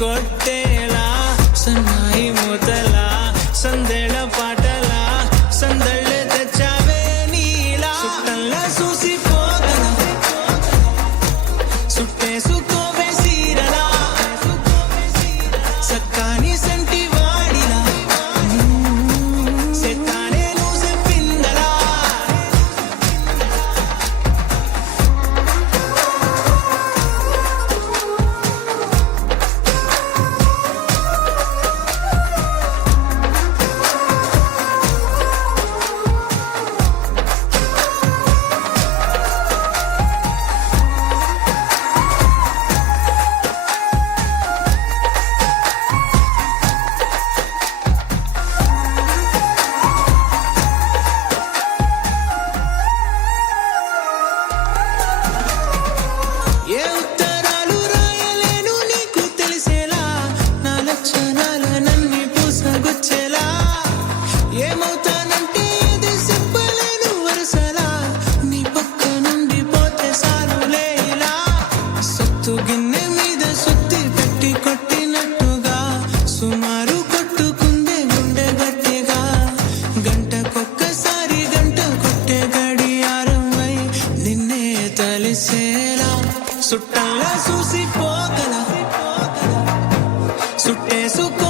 కొట్టేలా సన్నాయి మూతలా సందేళ పాటలా సందళ్ళే తెచ్చావే నీలా సుట్టల్లా చూసిపోగల సుట్టేసుకోవే సీరలా సక్కాని సంటి వాడిలా సెత్తానే నువ్వు చెప్పిందలా ఏ ఉత్తరాలు రాయలేను నీకు తెలిసేలా నా లక్షణాలనన్నీ పూసగుచ్చేలా ఏమవుతానంటే ఏది చెప్పలేను వరుసలా నీ పక్క నుండి పోతే సాలులే ఇలా సొత్తు గిన్నె మీద సుత్తి పెట్టి కొట్టినట్టుగా సుమారు కొట్టుకుందే గుండె గట్టిగా గంటకొక్కసారి గంట కొట్టే గడియారమై నిన్నే తలిసేలా సుట్టల్లా చూసిపోగల సుట్టేసుకో